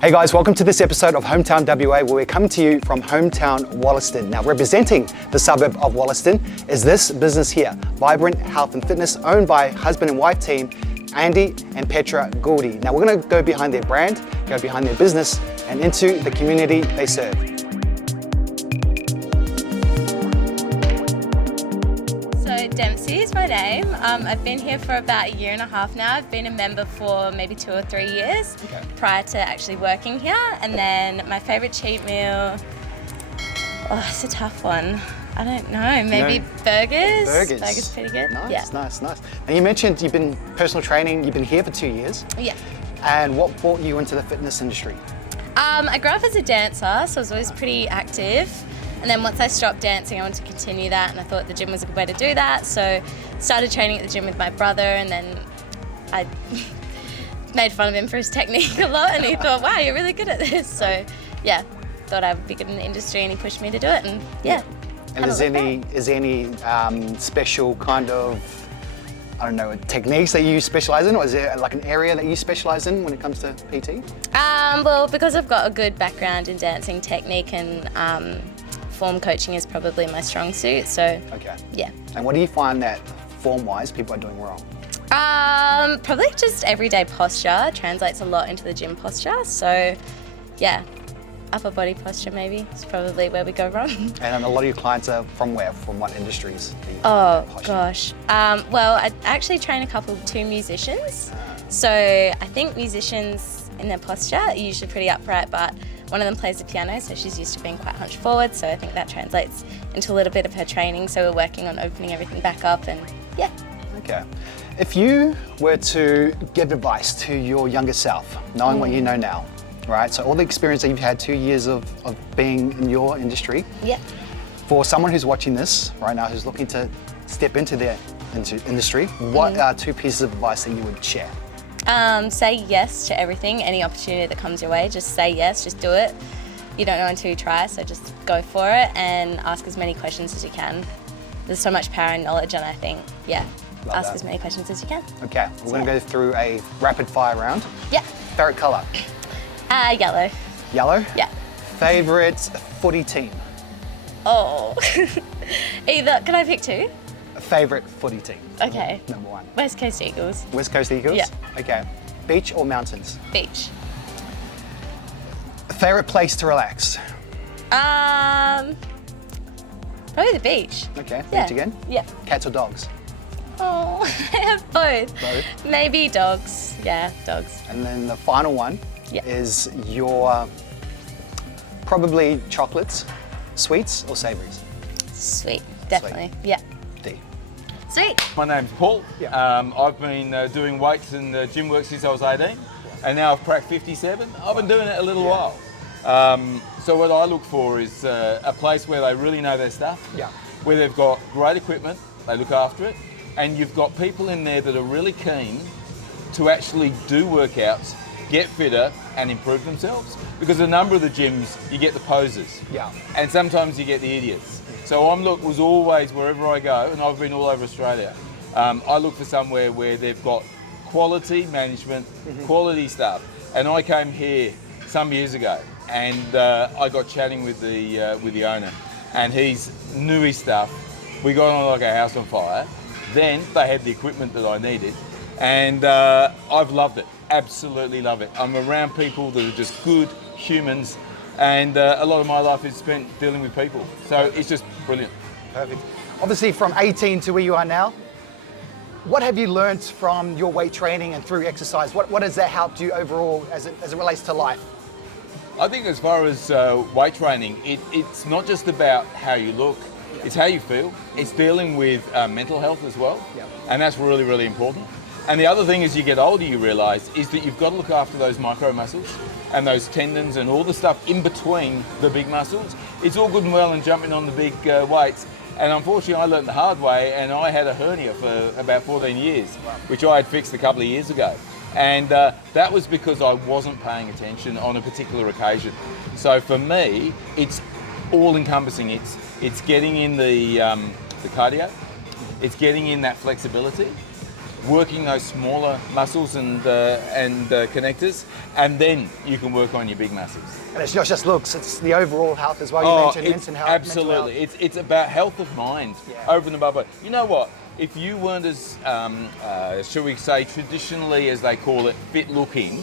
Hey guys, welcome to this episode of Hometown WA, where we're coming to you from Hometown Walliston. Now, representing the suburb of Walliston is this business here, Vibrant Health and Fitness, owned by husband and wife team, Andy and Petra Goudie. Now, we're going to go behind their brand, go behind their business, and into the community they serve. Dempsey is my name. I've been here for about 1.5 years now. I've been a member for maybe 2 or 3 years prior to actually working here. And then my favourite cheat meal, it's a tough one. I don't know, maybe burgers. Burgers pretty good. Nice, nice. And you mentioned you've been personal training, you've been here for 2 years. Yeah. And what brought you into the fitness industry? I grew up as a dancer, so I was always pretty active. And then once I stopped dancing, I wanted to continue that, and I thought the gym was a good way to do that. So started training at the gym with my brother, and then I made fun of him for his technique a lot, and he thought, wow, you're really good at this. So yeah, thought I would be good in the industry, and he pushed me to do it, and yeah. And is there any special kind of, I don't know, techniques that you specialise in, or is there like an area that you specialise in when it comes to PT? Well, because I've got a good background in dancing technique and form coaching is probably my strong suit, so yeah. And what do you find that form-wise people are doing wrong? Probably just everyday posture translates a lot into the gym posture, so yeah, upper body posture maybe is probably where we go wrong. And a lot of your clients are from where? From what industries? Oh gosh, well I actually train two musicians, so I think musicians in their posture are usually pretty upright, but one of them plays the piano, so she's used to being quite hunched forward, so I think that translates into a little bit of her training, so we're working on opening everything back up, and yeah. Okay. If you were to give advice to your younger self, knowing what you know now, right, so all the experience that you've had, 2 years of being in your industry, for someone who's watching this right now, who's looking to step into industry, what are 2 pieces of advice that you would share? Say yes to everything, any opportunity that comes your way, just say yes, just do it. You don't know until you try, so just go for it and ask as many questions as you can. There's so much power in knowledge, and I think, ask as many questions as you can. Okay, we're going to go through a rapid fire round. Yeah. Favorite colour? Yellow. Yellow? Yeah. Favorite footy team? Oh, can I pick 2? Favorite footy team? Okay. Number 1. West Coast Eagles. West Coast Eagles? Yeah. Okay. Beach or mountains? Beach. Favorite place to relax? Probably the beach. Okay, Yeah. beach again? Yeah. Cats or dogs? Oh, I have both. Both? Maybe dogs. Yeah, dogs. And then the final one is your probably chocolates, sweets or savouries? Sweet, definitely. Yeah. D. Sweet. My name's Paul. I've been doing weights and gym work since I was 18, and now I've cracked 57. I've been doing it a little while. So what I look for is a place where they really know their stuff, where they've got great equipment, they look after it, and you've got people in there that are really keen to actually do workouts, get fitter and improve themselves. Because a number of the gyms, you get the posers, and sometimes you get the idiots. So was always, wherever I go, and I've been all over Australia, I look for somewhere where they've got quality management, quality stuff. And I came here some years ago, and I got chatting with the owner, and he's knew his stuff. We got on like a house on fire. Then they had the equipment that I needed, and I've loved it. Absolutely love it. I'm around people that are just good humans, and a lot of my life is spent dealing with people. So it's just brilliant. Perfect. Obviously from 18 to where you are now, what have you learnt from your weight training and through exercise? What has that helped you overall as it relates to life? I think as far as weight training, it's not just about how you look, it's how you feel. It's dealing with mental health as well, and that's really, really important. And the other thing as you get older, you realise is that you've got to look after those micro muscles and those tendons and all the stuff in between the big muscles. It's all good and well and jumping on the big weights. And unfortunately, I learned the hard way, and I had a hernia for about 14 years, which I had fixed a couple of years ago. And that was because I wasn't paying attention on a particular occasion. So for me, it's all-encompassing. It's getting in the cardio, it's getting in that flexibility, working those smaller muscles and connectors, and then you can work on your big muscles. And it's not just looks, it's the overall health as well. You mentioned mental health. Absolutely. Mental health. It's about health of mind over and above it. You know what? If you weren't as, shall we say, traditionally, as they call it, fit looking,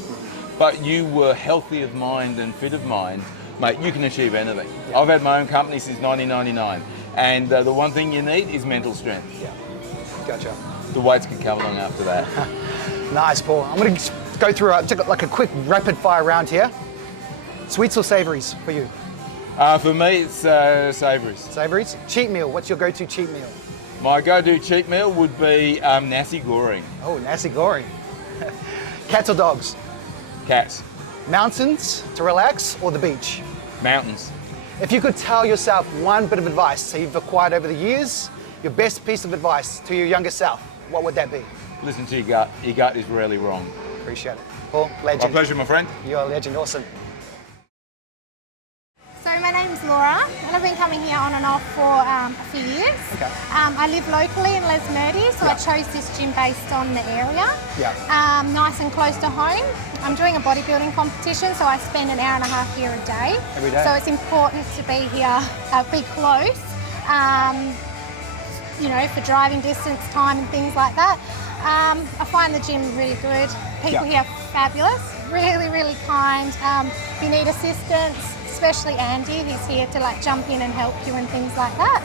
but you were healthy of mind and fit of mind, mate, you can achieve anything. Yeah. I've had my own company since 1999, and the one thing you need is mental strength. Yeah, gotcha. The weights can come along after that. Nice, Paul. I'm going to go through like a quick rapid fire round here. Sweets or savouries for you? For me, it's savouries. Savouries? Cheat meal. What's your go-to cheat meal? My go-to cheat meal would be nasi goreng. Oh, nasi goreng. Cats or dogs? Cats. Mountains to relax or the beach? Mountains. If you could tell yourself one bit of advice that you've acquired over the years, your best piece of advice to your younger self, what would that be? Listen to your gut. Your gut is rarely wrong. Appreciate it. Paul, legend. My pleasure, my friend. You're a legend. Awesome. So my name's Laura, and I've been coming here on and off for a few years. Okay. I live locally in Lesmurdy, so I chose this gym based on the area. Yeah. Nice and close to home. I'm doing a bodybuilding competition, so I spend an hour and a half here a day. Every day. So it's important to be here, be close, you know, for driving distance, time and things like that. I find the gym really good. People here are fabulous, really, really kind. If you need assistance, especially Andy, he's here to like jump in and help you and things like that.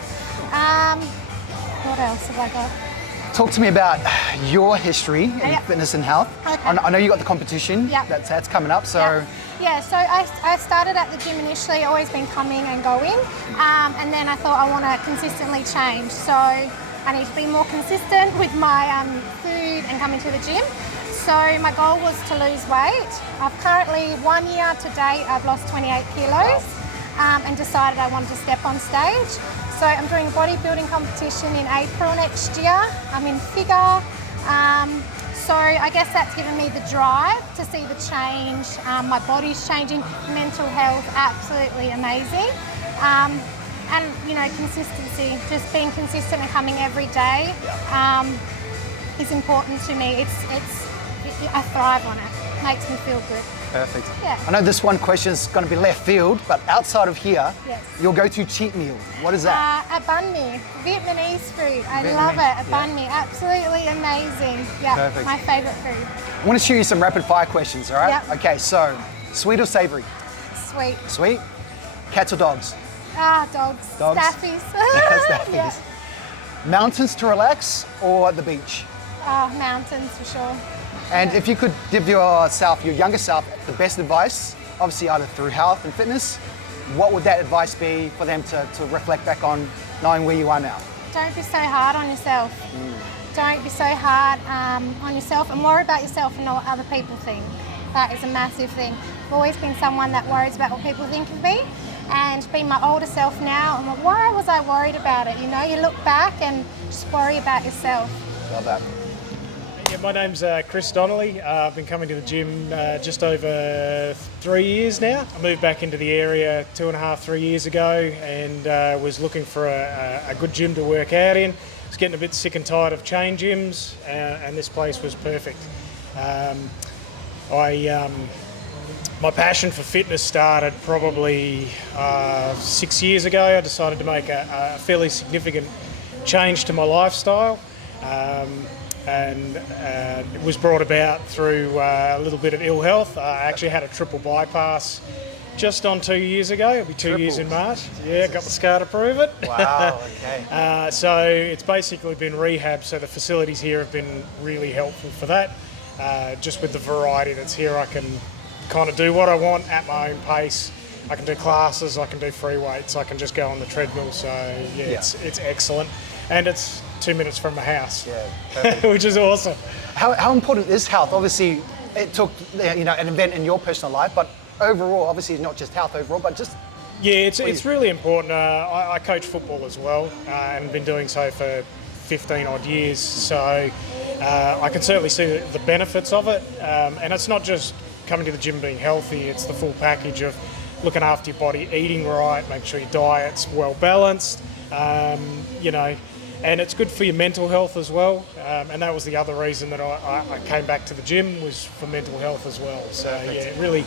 What else have I got? Talk to me about your history in fitness and health. Okay. I know you got the competition that's coming up, so... Yeah, so I started at the gym initially, always been coming and going, and then I thought I want to consistently change. So I need to be more consistent with my food and coming to the gym. So my goal was to lose weight. I've currently, 1 year to date, I've lost 28 kilos and decided I wanted to step on stage. So I'm doing a bodybuilding competition in April next year. I'm in figure. So I guess that's given me the drive to see the change. My body's changing, mental health, absolutely amazing. And you know, consistency, just being consistent and coming every day is important to me. I thrive on it. Makes me feel good. Perfect. Yeah. I know this one question is going to be left field, but outside of here, Yes. your go-to cheat meal, what is that? A banh mi, Vietnamese food. I love it. A banh mi, absolutely amazing. Yeah, Perfect. my favourite food. I want to shoot you some rapid fire questions, all right? Yep. Okay, so sweet or savoury? Sweet. Sweet. Cats or dogs? Dogs. Dogs? Staffies. Staffies. Yeah. Mountains to relax or the beach? Mountains for sure. And if you could give yourself, your younger self, the best advice, obviously either through health and fitness, what would that advice be for them to reflect back on knowing where you are now? Don't be so hard on yourself. Don't be so hard on yourself and worry about yourself and not what other people think. That is a massive thing. I've always been someone that worries about what people think of me, and being my older self now, I'm like, why was I worried about it? You know, you look back and just worry about yourself. Love that. Yeah, my name's Chris Donnelly. I've been coming to the gym just over 3 years now. I moved back into the area 2.5, 3 years ago, and was looking for a good gym to work out in. I was getting a bit sick and tired of chain gyms, and this place was perfect. My passion for fitness started probably 6 years ago. I decided to make a fairly significant change to my lifestyle. And it was brought about through a little bit of ill health. I actually had a triple bypass just on 2 years ago. It'll be 2 years in March. Yeah, got the scar to prove it. Wow, okay. So it's basically been rehab, so the facilities here have been really helpful for that. Just with the variety that's here, I can kind of do what I want at my own pace. I can do classes, I can do free weights, I can just go on the treadmill. So yeah. It's excellent. And it's 2 minutes from my house, which is awesome. How important is health? Obviously, it took an event in your personal life, but overall, obviously, not just health overall, but just... Yeah, it's really important. I coach football as well, and been doing so for 15 odd years, so I can certainly see the benefits of it. And it's not just coming to the gym being healthy, it's the full package of looking after your body, eating right, making sure your diet's well balanced, and it's good for your mental health as well. And that was the other reason that I came back to the gym, was for mental health as well. So Perfect. yeah, it really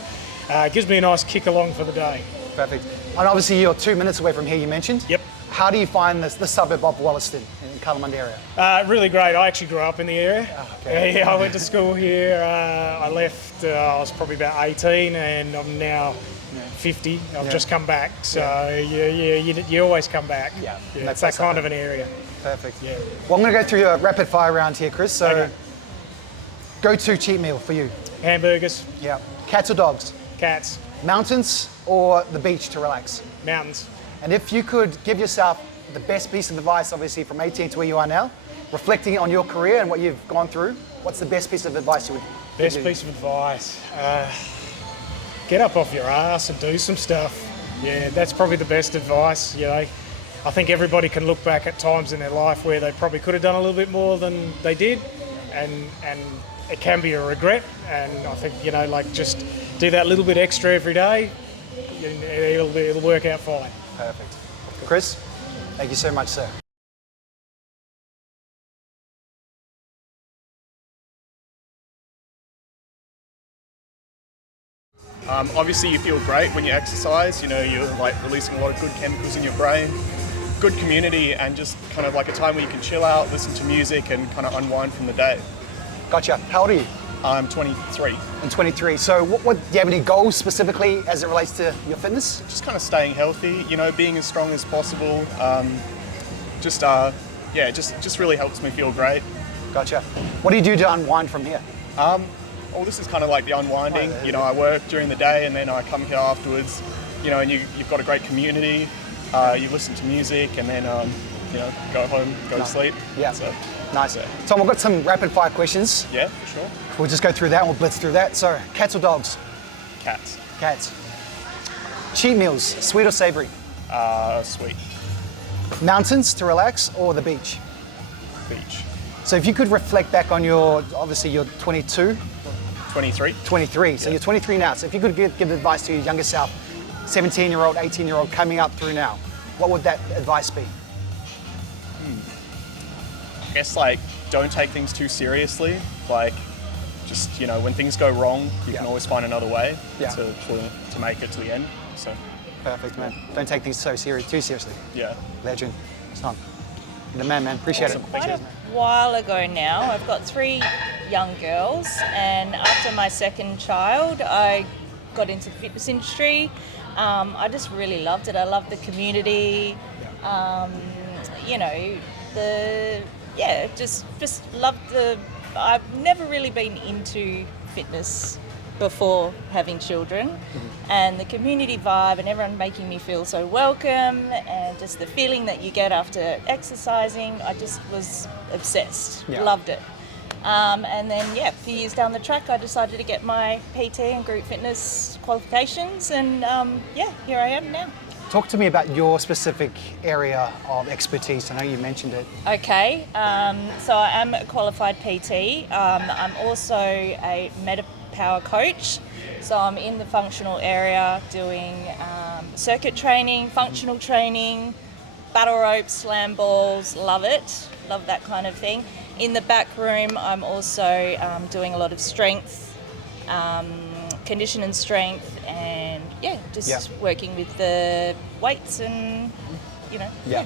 gives me a nice kick along for the day. Perfect. And obviously you're 2 minutes away from here, you mentioned. Yep. How do you find the suburb of Walliston in Kalamunda area? Really great. I actually grew up in the area. Okay. Yeah, I went to school here. I left, I was probably about 18, and I'm now 50. I've just come back. So you always come back. Yeah. It's that kind of an area. Perfect. Yeah. Well, I'm going to go through a rapid fire round here, Chris. So, Okay. go-to cheat meal for you. Hamburgers, Yeah. Cats or dogs? cats, Mountains or the beach to relax? mountains. And if you could give yourself the best piece of advice, obviously from 18 to where you are now, reflecting on your career and what you've gone through, what's the best piece of advice you would Best give? piece of advice. Get up off your ass and do some stuff. Yeah, that's probably the best advice. You know, I think everybody can look back at times in their life where they probably could have done a little bit more than they did, and it can be a regret. And I think, you know, like, just do that little bit extra every day, and it'll work out fine. Perfect. Chris, thank you so much, sir. Obviously you feel great when you exercise, you know, you're like releasing a lot of good chemicals in your brain, good community, and just kind of like a time where you can chill out, listen to music, and kind of unwind from the day. Gotcha. How old are you? I'm 23. I'm 23. So what do you have any goals specifically as it relates to your fitness? Just kind of staying healthy, you know, being as strong as possible. Just really helps me feel great. Gotcha. What do you do to unwind from here? Well, this is kind of like the unwinding. You know, I work during the day and then I come here afterwards, you know, and you've got a great community. You listen to music and then, you know, go home, go to sleep. Yeah. So, Nice. yeah. Tom, I've got some rapid fire questions. Yeah, for sure. We'll just go through that and we'll blitz through that. So, cats or dogs? Cats. Cats. Cheat meals, sweet or savory? Sweet. Mountains to relax or the beach? Beach. So if you could reflect back on obviously you're 22, 23. 23. So Yeah. you're 23 now. So if you could give advice to your younger self, 17-year-old, 18-year-old coming up through now, what would that advice be? I guess, like, don't take things too seriously. Like, just, you know, when things go wrong, you can always find another way to make it to the end. So, Perfect, man. Don't take things too seriously. yeah. Legend. It's not. The man. Appreciate it. Quite a while ago now, I've got 3 young girls, and after my second child, I got into the fitness industry. I just really loved it. I loved the community. You know, just loved the. I've never really been into fitness before having children, and the community vibe and everyone making me feel so welcome, and just the feeling that you get after exercising, I just was obsessed. Yeah. Loved it. And then a few years down the track, I decided to get my PT and group fitness qualifications, and here I am now. Talk to me about your specific area of expertise. I know you mentioned it. Okay, so I am a qualified PT. I'm also a MetaPower coach. So I'm in the functional area doing circuit training, functional training, battle ropes, slam balls, love it. Love that kind of thing. In the back room, I'm also doing a lot of strength, condition and strength, and working with the weights and, you know. Yeah.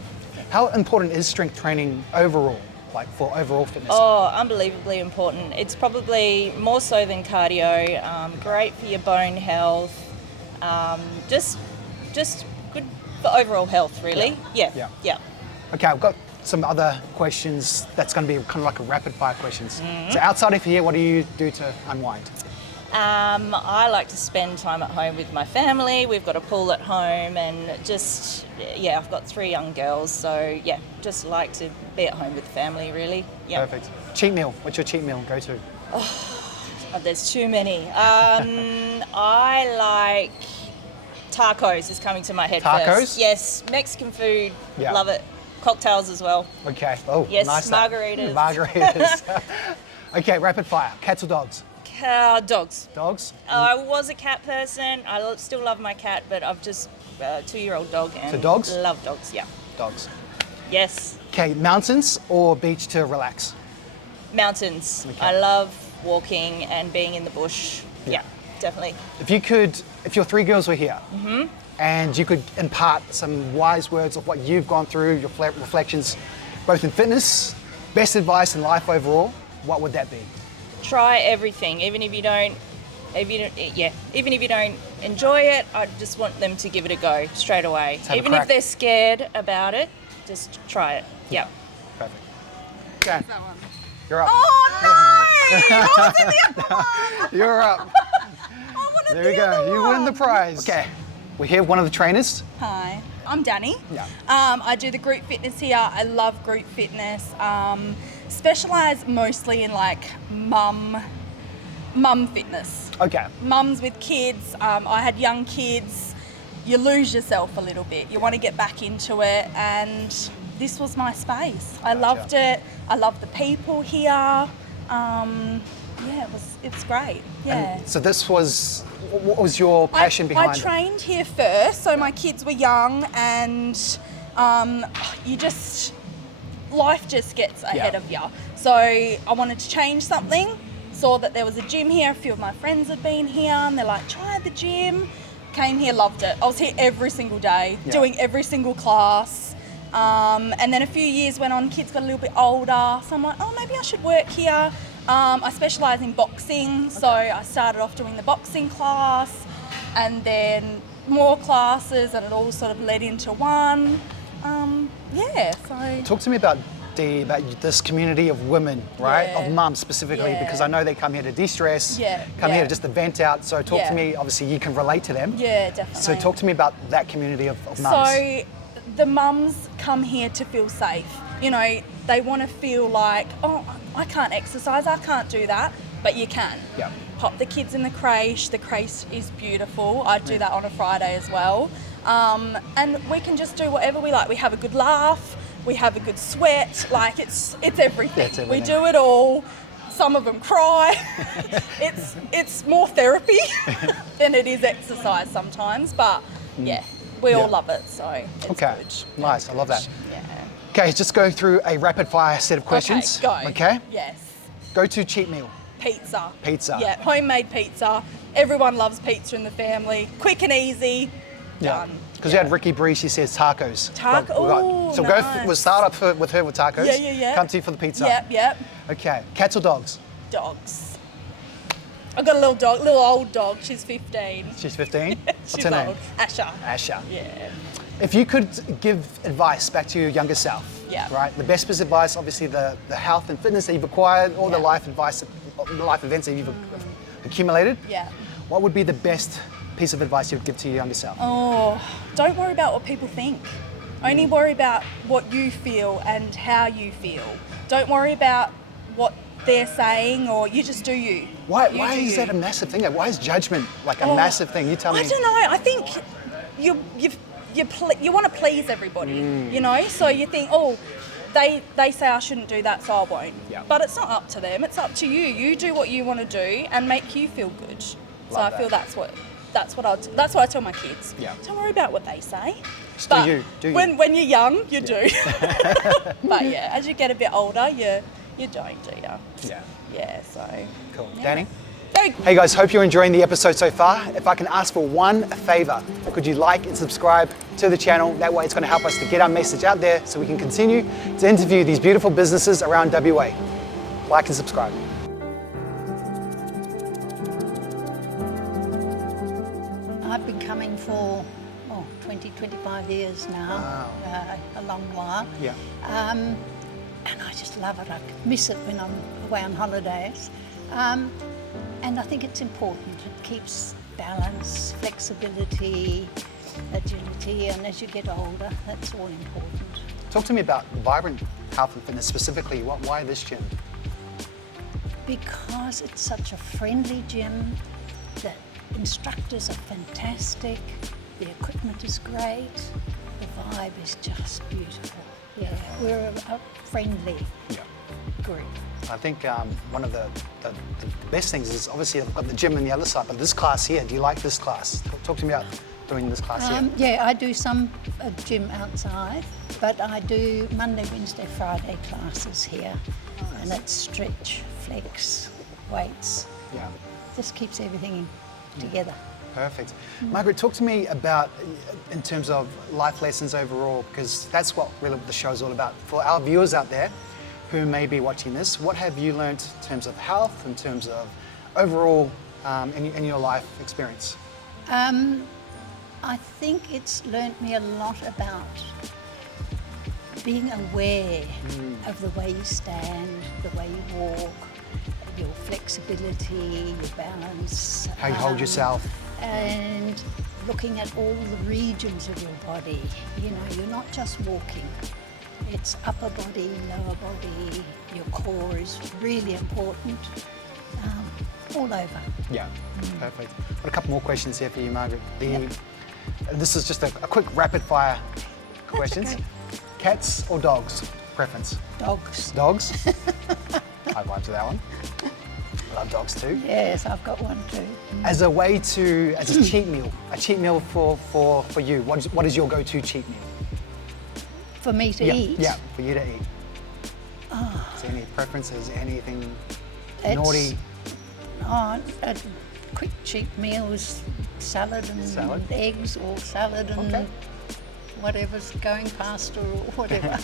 How important is strength training overall, like for overall fitness? Oh, unbelievably important. It's probably more so than cardio. Great for your bone health. Just good for overall health, really. Yeah. Okay, I've got some other questions that's going to be kind of like a rapid fire questions. So outside of here, what do you do to unwind? I like to spend time at home with my family. We've got a pool at home, and just, I've got 3 young girls, so just like to be at home with the family, really. Yeah. Perfect. Cheat meal. What's your cheat meal go to? Oh, there's too many. I like tacos is coming to my head Tacos? first. Yes, Mexican food. Yeah. Love it. Cocktails as well. Okay. Oh, Yes, nice. margaritas. Margaritas. Okay, rapid fire. Cats or dogs? Dogs. Dogs? I was a cat person. I still love my cat, but I've just a 2-year-old dog, and So dogs? love dogs. Yeah. Dogs. Yes, Okay, mountains or beach to relax? mountains. Okay. I love walking and being in the bush. Yeah, definitely. If your three girls were here, and you could impart some wise words of what you've gone through, your reflections, both in fitness, best advice in life overall, what would that be? Try everything, even if you don't enjoy it. I just want them to give it a go straight away. have a Even crack. if they're scared about it, just try it. Yeah. Perfect. Okay. You're up. Oh no! I was in the other one. You're up. I wanted There the you go. other You win the one. prize. Okay. We're here with one of the trainers. Hi, I'm Danny. Yeah. I do the group fitness here. I love group fitness. Specialise mostly in like mum fitness. Okay. Mums with kids. I had young kids. You lose yourself a little bit. You want to get back into it, and this was my space. I loved it. I love the people here. Yeah, it's great. Yeah. So what was your passion behind I it? trained here first, so my kids were young, and life just gets ahead of you. So I wanted to change something. Saw that there was a gym here. A few of my friends had been here, and they're like, "Try the gym." Came here, loved it. I was here every single day, doing every single class. And then a few years went on, kids got a little bit older, so I'm like, oh, maybe I should work here. I specialise in boxing, so I started off doing the boxing class, and then more classes, and it all sort of led into one. So Talk to me about this community of women, right? Yeah. Of mums specifically, Yeah. because I know they come here to de-stress, Yeah, come here yeah. to just to vent out. So talk to Yeah. me, obviously you can relate to them. yeah, definitely. So talk to me about that community of mums. So the mums come here to feel safe. You know, they want to feel like, oh, I can't exercise, I can't do that, but you can. Yeah. Pop the kids in the creche. The creche is beautiful. I do that on a Friday as well. And we can just do whatever we like. We have a good laugh, we have a good sweat, like it's everything. It's We everything. do it all. Some of them cry. it's more therapy than it is exercise sometimes, but yeah, we all love it, so it's Okay, good. nice, I love that. Yeah. Okay, just going through a rapid fire set of questions. Okay, go. Okay? Yes. Go to cheat meal. Pizza. Pizza. Yeah, homemade pizza. Everyone loves pizza in the family. Quick and easy. Done. Because you had Ricky Bree, she says tacos. Ooh, So nice. we'll start off with her with tacos. Yeah. Come to you for the pizza. Yep. Okay, cats or dogs? Dogs. I've got a little dog, little old dog. She's 15. She's 15. What's She's her name? old. Asha. Asha. Yeah. If you could give advice back to your younger self, Yeah. right? The best piece of advice, obviously the health and fitness that you've acquired, all the Yeah. life events that you've accumulated. Yeah. What would be the best piece of advice you would give to your younger self? Oh, don't worry about what people think. Only worry about what you feel and how you feel. Don't worry about what they're saying, or you just do you. Why You do is you. that a massive thing? Why is judgment like a Oh, massive thing? You tell me. I don't know. I think you want to please everybody, you know. So you think, oh, they say I shouldn't do that, so I won't. Yeah. But it's not up to them. It's up to you. You do what you want to do and make you feel good. So Love I feel that. that's what I tell my kids. Yeah. Don't worry about what they say. Just But do you. Do you. when you're young, you do. But yeah, as you get a bit older, you don't, do you? Yeah. Yeah. So. Cool. Yeah. Danny? Very Hey guys, hope you're enjoying the episode so far. If I can ask for one favor, could you like and subscribe to the channel? That way it's going to help us to get our message out there so we can continue to interview these beautiful businesses around WA. Like and subscribe. I've been coming for 20, 25 years now, a long while. Yeah. And I just love it. I miss it when I'm away on holidays. And I think it's important. It keeps balance, flexibility, agility, and as you get older, that's all important. Talk to me about Vibrant Health and Fitness specifically. Why this gym? Because it's such a friendly gym, the instructors are fantastic, the equipment is great, the vibe is just beautiful. Yeah, we're a friendly group. I think one of the best things is obviously I've got the gym on the other side, but this class here, do you like this class? Talk to me about doing this class here? Yeah, I do some gym outside, but I do Monday, Wednesday, Friday classes here. Nice. And it's stretch, flex, weights. Yeah. Just keeps everything together. Perfect. Margaret, talk to me about, in terms of life lessons overall, because that's what really the show's all about. For our viewers out there who may be watching this, what have you learnt in terms of health, in terms of overall in your life experience? I think it's learnt me a lot about being aware of the way you stand, the way you walk, your flexibility, your balance. How you hold yourself. And looking at all the regions of your body. You know, you're not just walking. It's upper body, lower body, your core is really important. All over. Yeah, perfect. Got a couple more questions here for you, Margaret. This is just a quick rapid fire questions. Okay. Cats or dogs? Preference? Dogs. Dogs? High five to that one. Love dogs too. Yes, I've got one too. As a way to, as a cheat meal for you, what is your go-to cheat meal? For me to eat? Yeah, for you to eat. Is there any preferences, anything naughty? A quick cheap meal is salad and eggs, or salad and whatever's going past or whatever.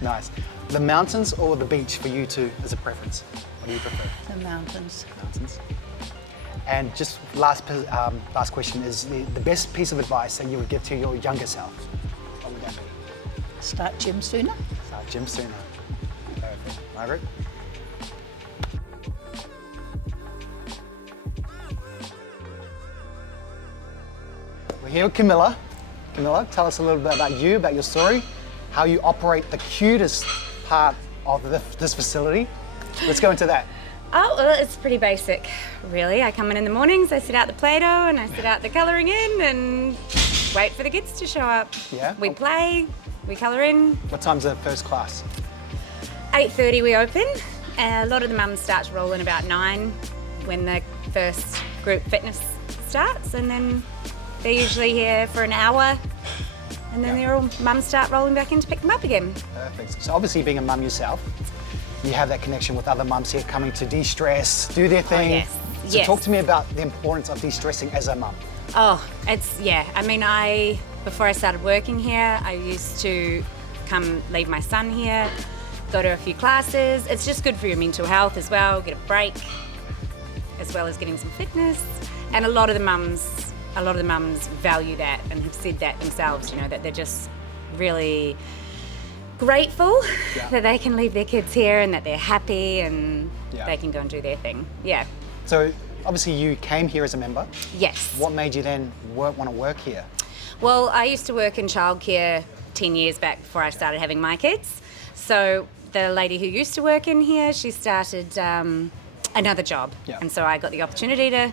Nice. The mountains or the beach for you two as a preference? What do you prefer? The mountains. Mountains. And just last question is the best piece of advice that you would give to your younger self? What would that be? Start gym sooner. Start gym sooner. Perfect. Margaret? We're here with Camilla. Camilla, tell us a little bit about you, about your story, how you operate the cutest part of this facility. Let's go into that. Oh, well, it's pretty basic, really. I come in the mornings, I sit out the Play-Doh and I sit out the colouring in and wait for the kids to show up. Yeah? We play, we colour in. What time's the first class? 8:30 we open. A lot of the mums start rolling about 9 when the first group fitness starts, and then they're usually here for an hour, and then they're all mums start rolling back in to pick them up again. Perfect. So obviously being a mum yourself, you have that connection with other mums here coming to de-stress, do their thing. Yes. So talk to me about the importance of de-stressing as a mum. Oh, it's, yeah. I mean, before I started working here, I used to come leave my son here, go to a few classes. It's just good for your mental health as well, get a break, as well as getting some fitness. And a lot of the mums value that and have said that themselves, you know, that they're just really grateful that they can leave their kids here and that they're happy and they can go and do their thing. Yeah. So obviously you came here as a member. Yes. What made you then want to work here? Well, I used to work in childcare 10 years back before I started having my kids. So the lady who used to work in here, she started another job. Yeah. And so I got the opportunity to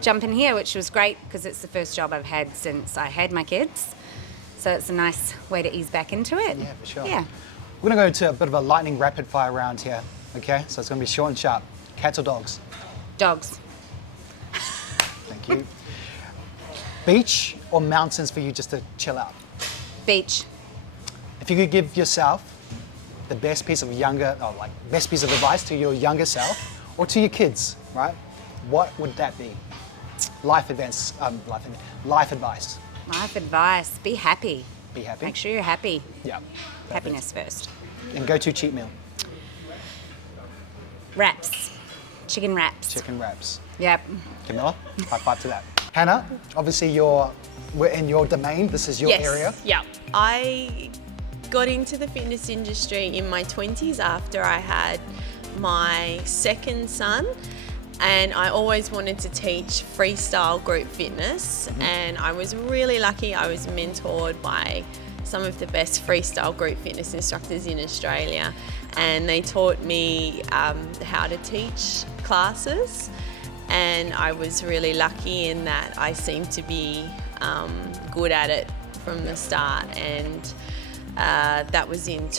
jump in here, which was great because it's the first job I've had since I had my kids. So it's a nice way to ease back into it. Yeah, for sure. Yeah. We're going to go into a bit of a lightning rapid fire round here, okay? So it's going to be short and sharp. Cats or dogs? Dogs. Thank you. Beach or mountains for you just to chill out? Beach. If you could give yourself the best piece of best piece of advice to your younger self or to your kids, right? What would that be? Life advice. Life advice. Be happy. Be happy. Make sure you're happy. Yeah. Happiness first. And go-to cheat meal. Wraps. Chicken wraps. Chicken wraps. Yep. Camilla, high five to that. Hannah, obviously we're in your domain. This is your area. Yeah. I got into the fitness industry in my 20s after I had my second son. And I always wanted to teach freestyle group fitness, and I was really lucky. I was mentored by some of the best freestyle group fitness instructors in Australia, and they taught me how to teach classes, and I was really lucky in that I seemed to be good at it from the start, and that was in the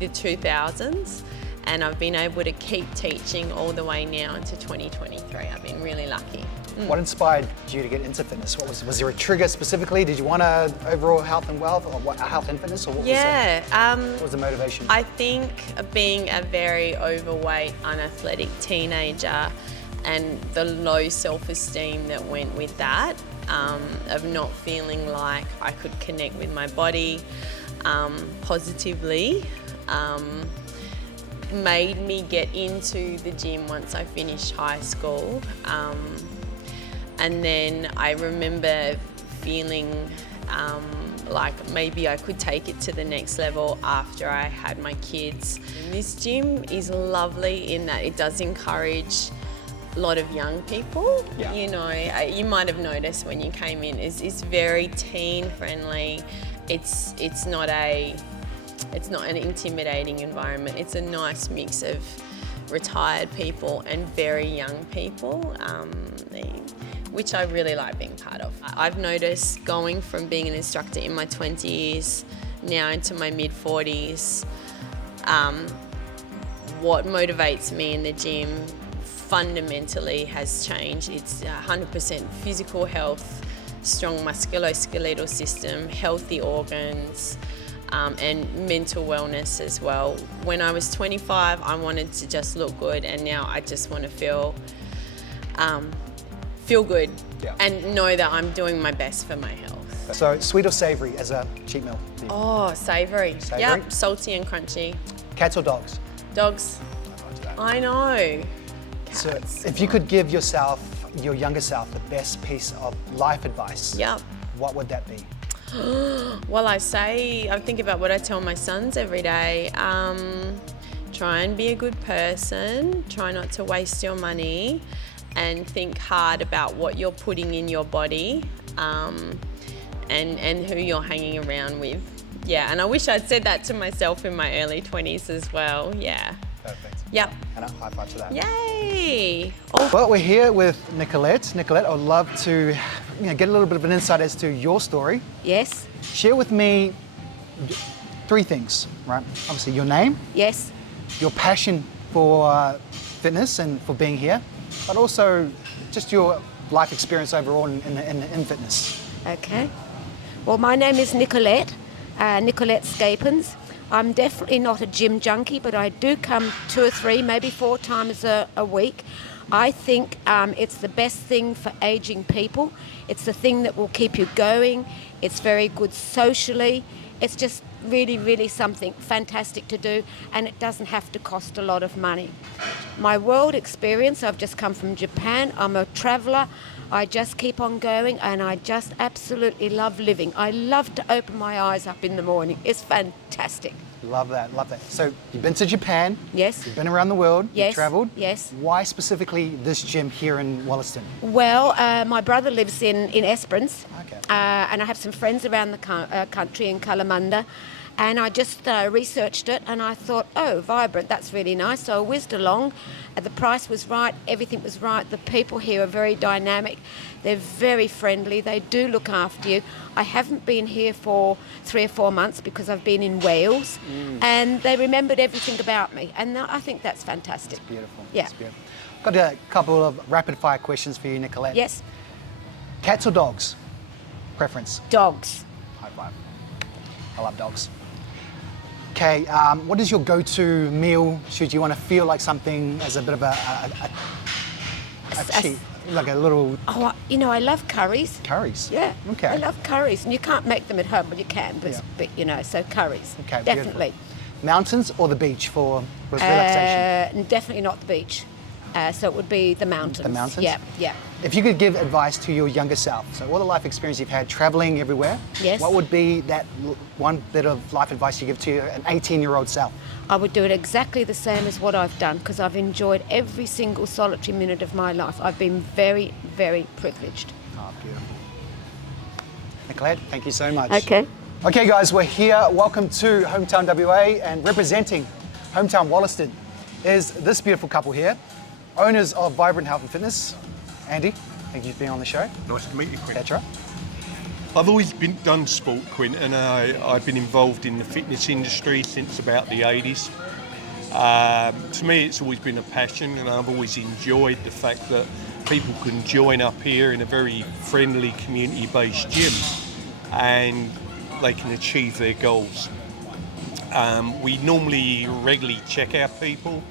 2000s. And I've been able to keep teaching all the way now into 2023. I've been really lucky. What inspired you to get into fitness? Was there a trigger specifically? Did you want overall health and wealth, or health and fitness, or what was the motivation? I think being a very overweight, unathletic teenager and the low self-esteem that went with that, of not feeling like I could connect with my body positively, made me get into the gym once I finished high school. And then I remember feeling like maybe I could take it to the next level after I had my kids. And this gym is lovely in that it does encourage a lot of young people. Yeah. You know, you might have noticed when you came in, it's very teen friendly. It's not an intimidating environment. It's a nice mix of retired people and very young people, which I really like being part of. I've noticed going from being an instructor in my 20s now into my mid-40s, what motivates me in the gym fundamentally has changed. It's 100% physical health, strong musculoskeletal system, healthy organs, and mental wellness as well. When I was 25, I wanted to just look good, and now I just want to feel good and know that I'm doing my best for my health. So sweet or savoury as a cheat meal? Oh, savoury. Savoury? Yep, salty and crunchy. Cats or dogs? Dogs. I know. So if you could give your younger self, the best piece of life advice, what would that be? Well, I think about what I tell my sons every day. Try and be a good person, try not to waste your money, and think hard about what you're putting in your body, and who you're hanging around with. Yeah, and I wish I'd said that to myself in my early 20s as well, yeah. Perfect. Yep. And a high five to that. Yay! Well, we're here with Nicolette. Nicolette, I'd love to get a little bit of an insight as to your story. Yes. Share with me 3 things, right? Obviously your name. Yes. Your passion for fitness and for being here, but also just your life experience overall in fitness. Okay. Well, my name is Nicolette, Nicolette Scapins. I'm definitely not a gym junkie, but I do come 2 or 3, maybe 4 times a week. I think it's the best thing for aging people. It's the thing that will keep you going. It's very good socially. It's just really, really something fantastic to do, and it doesn't have to cost a lot of money. My world experience, I've just come from Japan. I'm a traveller. I just keep on going, and I just absolutely love living. I love to open my eyes up in the morning. It's fantastic. Love that, love that. So you've been to Japan. Yes. You've been around the world. Yes. You've travelled. Yes. Why specifically this gym here in Walliston? Well, my brother lives in Esperance. Okay. And I have some friends around the country in Kalamunda. And I just researched it, and I thought, oh, vibrant, that's really nice. So I whizzed along. The price was right, everything was right. The people here are very dynamic. They're very friendly. They do look after you. I haven't been here for 3 or 4 months because I've been in Wales, and they remembered everything about me. And I think that's fantastic. It's beautiful. Yeah. It's beautiful. Got a couple of rapid fire questions for you, Nicolette. Yes. Cats or dogs? Preference? Dogs. High five. I love dogs. Okay, what is your go-to meal should you want to feel like something as a bit of a cheat, like a little... Oh, I love curries. Curries? Yeah. Okay. I love curries. And you can't make them at home, but you can. But so curries. Okay, definitely. Beautiful. Mountains or the beach for relaxation? Definitely not the beach. So it would be the mountains. The mountains? Yeah, yeah. If you could give advice to your younger self, so all the life experience you've had traveling everywhere, yes. What would be that one bit of life advice you give to an 18-year-old self? I would do it exactly the same as what I've done, because I've enjoyed every single solitary minute of my life. I've been very, very privileged. Oh, beautiful. Nicolette, thank you so much. Okay. Okay, guys, we're here. Welcome to Hometown WA, and representing Hometown Walliston is this beautiful couple here, owners of Vibrant Health and Fitness. Andy, thank you for being on the show. Nice to meet you, Quinn. Petra. I've always done sport, Quinn, and I've been involved in the fitness industry since about the 80s. To me, it's always been a passion, and I've always enjoyed the fact that people can join up here in a very friendly, community-based gym, and they can achieve their goals. We normally regularly check our people,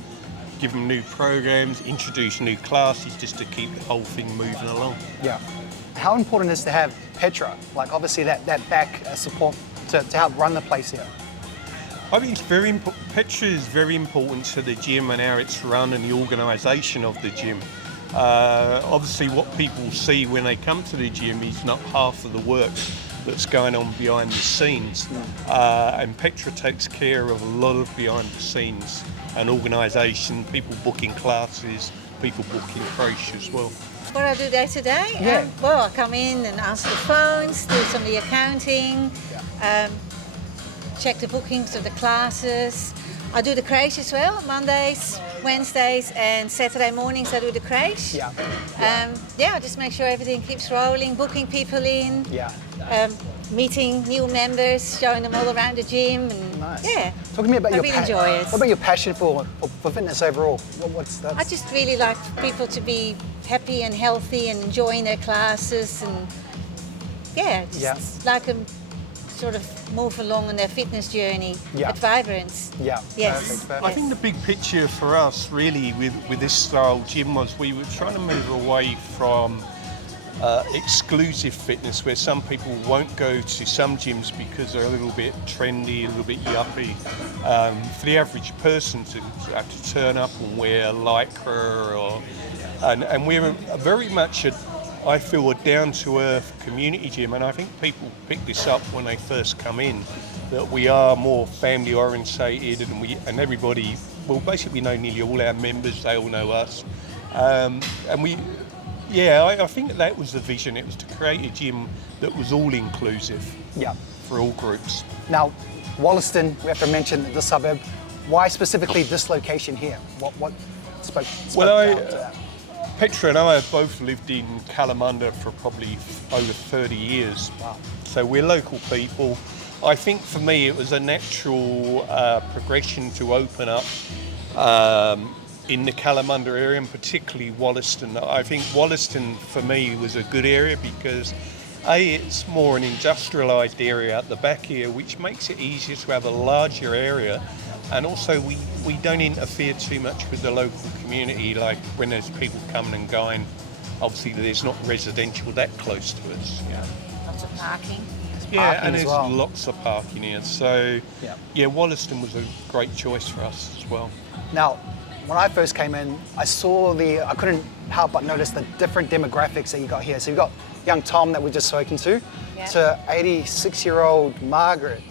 give them new programs, introduce new classes, just to keep the whole thing moving along. Yeah. How important is to have Petra, like obviously that back support to help run the place here? I think it's very important. Petra is very important to the gym and how it's run and the organisation of the gym. Obviously what people see when they come to the gym is not half of the work that's going on behind the scenes. And Petra takes care of a lot of behind the scenes and organisation, people booking classes, people booking creche as well. What I do day to day? Yeah. Well, I come in and answer the phones, do some of the accounting, check the bookings of the classes. I do the creche as well, Mondays, Wednesdays and Saturday mornings I do the creche. Yeah. I just make sure everything keeps rolling, booking people in, Yeah. meeting new members, showing them all around the gym. And Nice. Yeah. Talk to me about I your really enjoy it. What about your passion for fitness overall? What's that? I just really like people to be happy and healthy and enjoying their classes, and just like them sort of move along on their fitness journey at Vibrance. Yeah. Yes. Perfect. I think the big picture for us really with this style gym was we were trying to move away from exclusive fitness, where some people won't go to some gyms because they're a little bit trendy, a little bit yuppie. For the average person to have to turn up and wear lycra, and we're very much I feel a down-to-earth community gym, and I think people pick this up when they first come in, that we are more family orientated, and everybody, well, basically we know nearly all our members, they all know us, and I think that was the vision. It was to create a gym that was all inclusive for all groups. Now, Walliston, we have to mention the suburb. Why specifically this location here? What spoke down to that? Petra and I have both lived in Kalamunda for probably over 30 years. Wow. So we're local people. I think for me it was a natural progression to open up in the Kalamunda area, and particularly Walliston. I think Walliston for me was a good area because it's more an industrialised area at the back here, which makes it easier to have a larger area. And also we don't interfere too much with the local community, like when there's people coming and going. Obviously there's not residential that close to us. Yeah. Lots of parking. Yeah, and there's lots of parking here. So yeah, Walliston was a great choice for us as well. Now, when I first came in, I couldn't help but notice the different demographics that you got here. So you've got young Tom that we've just spoken to 86-year-old Margaret.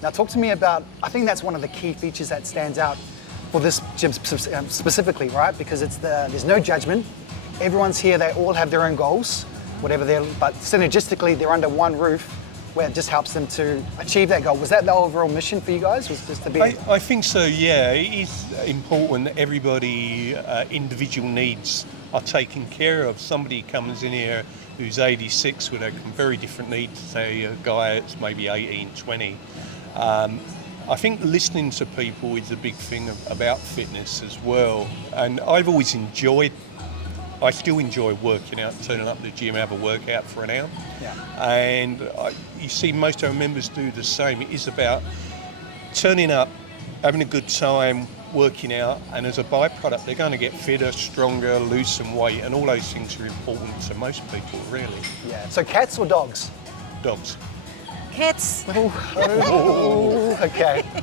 Now talk to me about, I think that's one of the key features that stands out for this gym specifically, right? Because there's no judgment. Everyone's here, they all have their own goals, but synergistically they're under one roof where it just helps them to achieve that goal. Was that the overall mission for you guys? Was just to be? I think so, yeah. It is important that everybody individual needs are taken care of. Somebody comes in here who's 86 with a very different needs, say a guy that's maybe 18, 20. I think listening to people is a big thing about fitness as well. And I still enjoy working out, turning up to the gym, have a workout for an hour. Yeah. And you see most of our members do the same. It is about turning up, having a good time, working out, and as a byproduct, they're going to get fitter, stronger, lose some weight, and all those things are important to most people, really. Yeah. So cats or dogs? Dogs. Cats. Okay.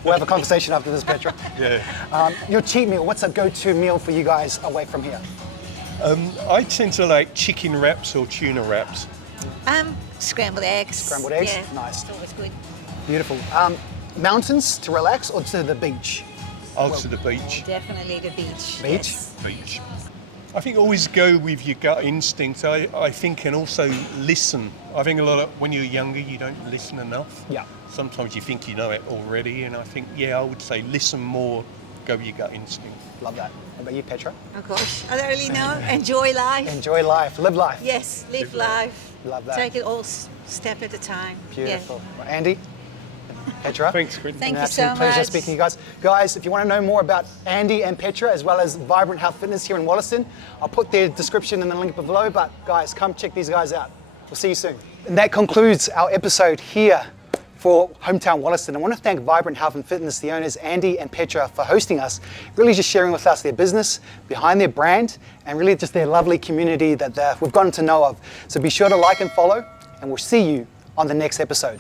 We'll have a conversation after this, Petra. Yeah. Your cheat meal, what's a go-to meal for you guys away from here? I tend to like chicken wraps or tuna wraps. Scrambled eggs. Scrambled eggs? Yeah, Nice. it's always good. Beautiful. Mountains to relax or to the beach? To the beach. Definitely the beach. Beach? Yes. Beach. I think always go with your gut instinct. I think, and also listen. I think when you're younger, you don't listen enough. Yeah. Sometimes you think you know it already, and I think, I would say listen more, go with your gut instinct. Love that. What about you, Petra? Of course. I don't really know. Enjoy life. Enjoy life. Live life. Yes, live life. Love that. Take it all step at a time. Beautiful. Andy? Petra. Thanks, Chris. Thank An you so absolute pleasure much. speaking to you guys. Guys, if you want to know more about Andy and Petra, as well as Vibrant Health Fitness here in Wolliston, I'll put their description in the link below, but guys, come check these guys out. We'll see you soon. And that concludes our episode here for Hometown Wolliston. I want to thank Vibrant Health and Fitness, the owners Andy and Petra, for hosting us, really just sharing with us their business, behind their brand, and really just their lovely community that we've gotten to know of. So be sure to like and follow, and we'll see you on the next episode.